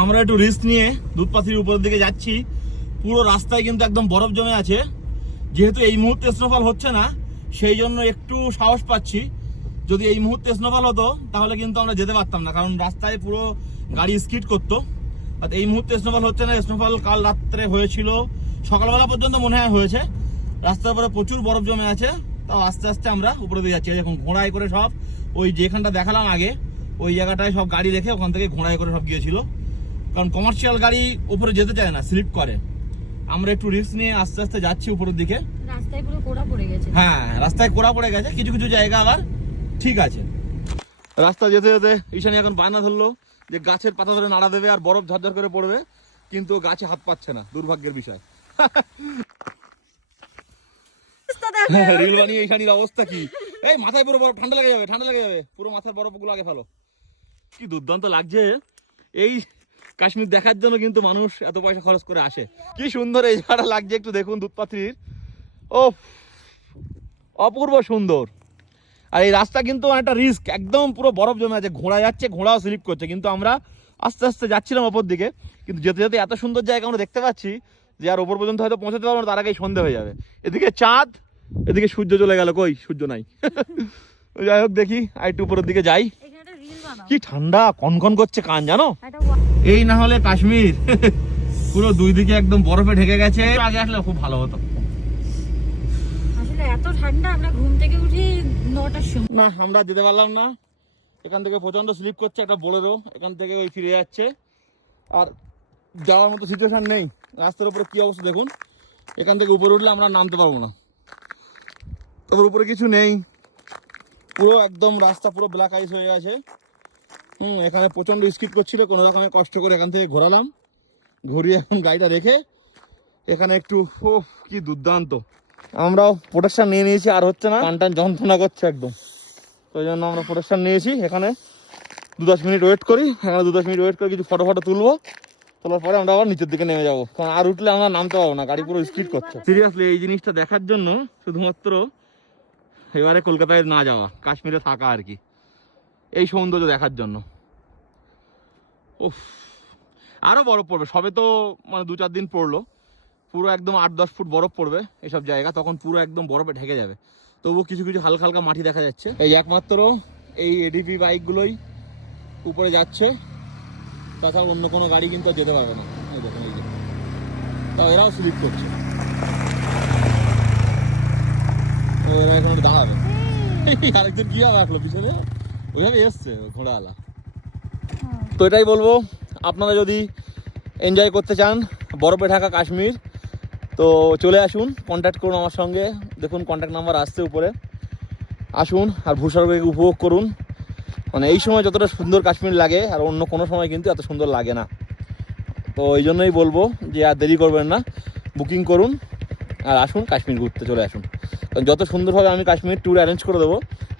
আমরা একটু রিস্ক নিয়ে দুধপাথির উপরের দিকে যাচ্ছি। পুরো রাস্তায় কিন্তু একদম বরফ জমে আছে। যেহেতু এই মুহূর্তে স্নোফল হচ্ছে না, সেই জন্য একটু সাহস পাচ্ছি। যদি এই মুহূর্তে স্নোফল হতো, তাহলে কিন্তু আমরা যেতে পারতাম না, কারণ রাস্তায় পুরো গাড়ি স্কিড করতো। আর এই মুহূর্তে স্নোফল হচ্ছে না স্নোফল কাল রাত্রে হয়েছিল, সকালবেলা পর্যন্ত মনে হয় হয়েছে। রাস্তার উপরে প্রচুর বরফ জমে আছে, তাও আস্তে আস্তে আমরা উপরে দিয়ে যাচ্ছি। এখন ঘোড়ায় করে সব ওই যেখানটা দেখালাম আগে, ওই জায়গাটায় সব গাড়ি রেখে ওখান থেকে ঘোড়ায় করে সব গিয়েছিল। কারণ কমার্শিয়াল গাড়ি উপরে যেতে চায় না স্লিপ করে। আমরা একটু রিস্ক নিয়ে আস্তে আস্তে যাচ্ছি উপরের দিকে। রাস্তায় পুরো কোড়া পড়ে গেছে। হ্যাঁ রাস্তায় কোড়া পড়ে গেছে কিছু কিছু জায়গা আবার ঠিক আছে। রাস্তা যেতে যেতে ঈশানি এখন বায়না ধরলো যে গাছের পাতা ধরে নাড়া দেবে আর বরফ ঝরঝর করে পড়বে কিন্তু গাছে হাত পাচ্ছে না দুর্ভাগ্যের বিষয়। রিল বানিয়ে ঈশানির অবস্থা কি? এই মাথায় পুরো বরফ ঠান্ডা লেগে যাবে ঠান্ডা লেগে যাবে। পুরো মাথার বরফগুলো আগে ফেলো। কি দুর্দান্ত লাগছে। এই কাশ্মীর দেখার জন্য কিন্তু মানুষ এত পয়সা খরচ করে আসে। কি সুন্দর এই জায়গাটা লাগছে, একটু দেখুন দুধপাত্রীর ও অপূর্ব সুন্দর। আর এই রাস্তা কিন্তু একটা রিস্ক, একদম পুরো বরফ জমে আছে, ঘোড়া যাচ্ছে, ঘোড়াও স্লিপ করছে, কিন্তু আমরা আস্তে আস্তে যাচ্ছিলাম ওপর দিকে। কিন্তু যেতে যেতে এত সুন্দর জায়গা আমরা দেখতে পাচ্ছি যে আর ওপর পর্যন্ত হয়তো পৌঁছাতে পারব না, তার আগেই সন্ধে হয়ে যাবে। এদিকে চাঁদ, এদিকে সূর্য চলে গেল, কই? সূর্য নাই। যাই হোক দেখি, আর একটু উপরের দিকে যাই। কি ঠান্ডা কনকন করছে কান জানো? এই না হলে কাশ্মীর। পুরো দুই দিকে একদম বরফে ঢেকে গেছে। আগে আসলে খুব ভালো হতো। আসলে এত ঠান্ডা আমরা ঘুম থেকে উঠি নটার সময়। না আমরা যেতে পারলাম না। এখান থেকে প্রচণ্ড স্লিপ করছে একটা বোলেরো। এখান থেকে ওই ফিরে যাচ্ছে। আর যাওয়ার মতো সিচুয়েশন নেই। রাস্তার উপরে কি অবস্থা দেখুন। এখান থেকে উপরে উঠলে আমরা নামতে পারব না। তবে উপরে কিছু নেই। পুরো একদম রাস্তা পুরো ব্ল্যাক আইস হয়ে গেছে। হুম, এখানে প্রচণ্ড স্কিপ করছিল, কোনো রকমের কষ্ট করে এখান থেকে ঘোরালাম। ঘুরিয়ে এখন গাড়িটা রেখে এখানে একটু ও কি দুর্দান্ত। আমরাও প্রোটেকশন নিয়ে নিয়েছি, আর হচ্ছে না টান যন্ত্রণা করছে একদম। তো জন্য আমরা প্রোটেকশন নিয়েছি এখানে। দু দশ মিনিট ওয়েট করি, এখানে দু দশ মিনিট ওয়েট করে কিছু ফটো ফটো তুলবো। তোলার পরে আমরা আবার নিচের দিকে নেমে যাব। কারণ আর উঠলে আমরা নামতে পারব না, গাড়ি পুরো স্পিড করছে। সিরিয়াসলি এই জিনিসটা দেখার জন্য শুধুমাত্র এবারে কলকাতায় না যাওয়া, কাশ্মীরে থাকা আর কি। এই সৌন্দর্য দেখার জন্য। উফ আরও বরফ পড়বে। সবে তো মানে দু চার দিন পড়ল। পুরো একদম আট দশ ফুট বরফ পড়বে এসব জায়গা। তখন পুরো একদম বরফে ঢেকে যাবে। তবুও কিছু কিছু হালকা হালকা মাটি দেখা যাচ্ছে। এই একমাত্র এই এডিপি বাইকগুলোই উপরে যাচ্ছে। তাছাড়া অন্য কোনো গাড়ি কিন্তু যেতে পারবে না। দেখুন এই যে। তাও এরাও স্লিপ করছে। এরা দাঁড়াবে আরেকজন কি রাখল পিছনে। ওইভাবে এসছে ঘোড়াওয়ালা। তো এটাই বলব আপনারা যদি এনজয় করতে চান বরফে ঢাকা কাশ্মীর তো চলে আসুন কন্ট্যাক্ট করুন আমার সঙ্গে। দেখুন কন্ট্যাক্ট নাম্বার আসছে উপরে। আসুন আর ভূস্বর্গকে উপভোগ করুন। মানে এই সময় যতটা সুন্দর কাশ্মীর লাগে আর অন্য কোনো সময় কিন্তু এত সুন্দর লাগে না। তো এই জন্যই বলব যে আর দেরি করবেন না। বুকিং করুন আর আসুন কাশ্মীর ঘুরতে চলে আসুন। যত সুন্দরভাবে আমি কাশ্মীর ট্যুর অ্যারেঞ্জ করে দেবো,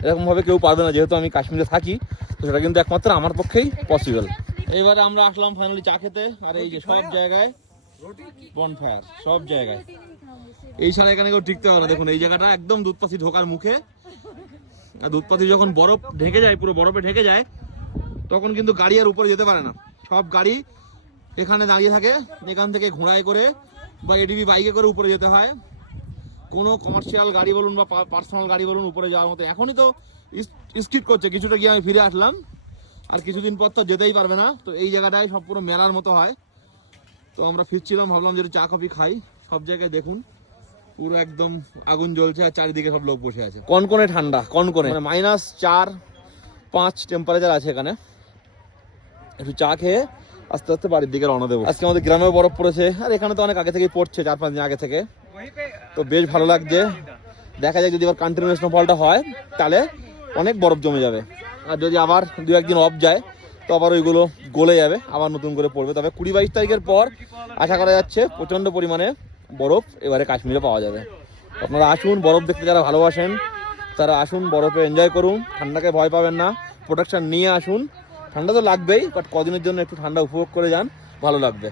এরকমভাবে কেউ পারবে না, যেহেতু আমি কাশ্মীরে থাকি, তো সেটা কিন্তু একমাত্র আমার পক্ষেই পসিবল এবারে আমরা আসলাম ফাইনালি চা খেতে, আর এই যে সব জায়গায় বনফায়ার সব জায়গায়। এই ছাড়া এখানে কেউ টিকতে পারে দেখুন, এই জায়গাটা একদম দুধপাতি ঢোকার মুখে। আর দুধপাতি যখন বরফ ঢেকে যায়, পুরো বরফে ঢেকে যায়, তখন কিন্তু গাড়ি আর উপরে যেতে পারে না। সব গাড়ি এখানে দাঁড়িয়ে থাকে, এখান থেকে ঘোড়ায় করে বা এডিবি বাইকে করে উপরে যেতে হয়। কোনো কমার্শিয়াল গাড়ি বলুন বা পার্সোনাল গাড়ি বলুন উপরে যাওয়ার মতো। এখনই তো স্কিট করছে কিছুটা গিয়ে আমি ফিরে আসলাম। আর কিছুদিন পর তো যেতেই পারবে না। তো এই জায়গাটায় সব পুরো মেলার মতো হয়। তো আমরা ফিরছিলাম ভাবলাম যে চা কফি খাই। সব জায়গায় দেখুন পুরো একদম আগুন জ্বলছে আর চারিদিকে সব লোক বসে আছে। কনকনে ঠান্ডা কনকনে। মানে মাইনাস চার পাঁচ টেম্পারেচার আছে এখানে। একটু চা খেয়ে আস্তে আস্তে বাড়ির দিকে রওনা দেবো। আজকে আমাদের গ্রামেও বরফ পড়েছে। আর এখানে তো অনেক আগে থেকেই পড়ছে চার পাঁচ দিন আগে থেকে। তো বেশ ভালো লাগছে। দেখা যায় যদি আবার কন্টিনিউয়াস স্নোফলটা হয়, তাহলে অনেক বরফ জমে যাবে। আর যদি আবার দু একদিন অফ যায়, তো আবার ওইগুলো গলে যাবে, আবার নতুন করে পড়বে। তবে কুড়ি বাইশ তারিখের পর আশা করা যাচ্ছে প্রচণ্ড পরিমাণে বরফ এবারে কাশ্মীরে পাওয়া যাবে। আপনারা আসুন, বরফ দেখতে যারা ভালোবাসেন, তারা আসুন, বরফে এনজয় করুন, ঠান্ডাকে ভয় পাবেন না প্রোটেকশন নিয়ে আসুন। ঠান্ডা তো লাগবেই বাট কদিনের জন্য একটু ঠান্ডা উপভোগ করে যান, ভালো লাগবে।